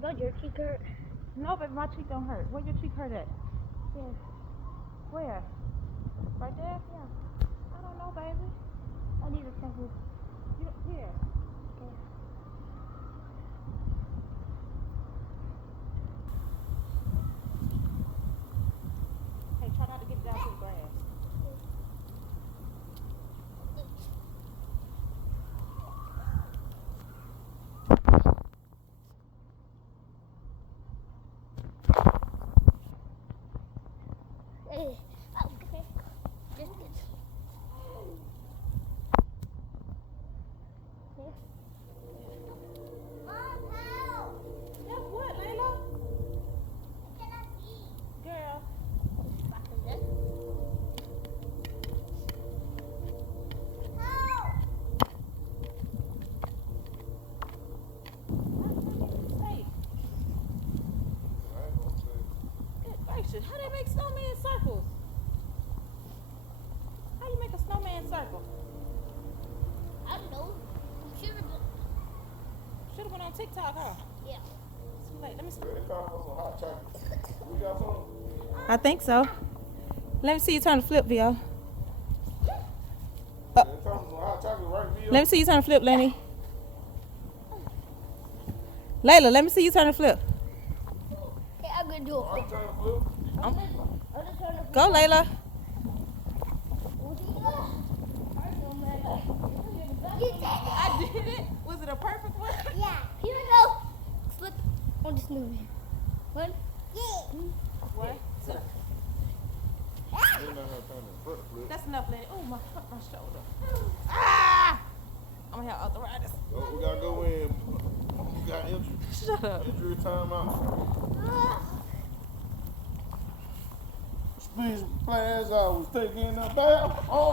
Does your cheek hurt? No, baby, my cheek don't hurt. Where your cheek hurt at? Yes. Where? Right there? Yeah. I don't know, baby. I need a sample. Here. Okay. Hey, try not to get down to the grass. Hey. Oh, okay. Just this. Okay. Mom, help! Help what, Layla? I cannot see. Girl. Back in there. Help! Good gracious, how they make snowman circles? How you make a snowman circle? I don't know. You should have. Should have went on TikTok, huh? Yeah. Too late. Let me see. They call us some hot chocolate. We got some? I think so. Let me see you turn the flip, Vio. They call us some hot chocolate right here. Let me see you turn the flip, Lenny. Layla, let me see you turn the flip. Okay, I'm gonna do it. I'm trying to flip. I'm gonna turn it. Go, Layla. You did it. I did it. Was it a perfect one? Yeah. Here we go. Flip on the snowman. One. Yeah. What? They know how to turn the front flip. That's enough, Lenny. Oh, my shoulder. Ah! I'm gonna have arthritis. So we gotta go in. We got injury. Shut up. Injury timeout. Speech plans I was taking a bath. Oh.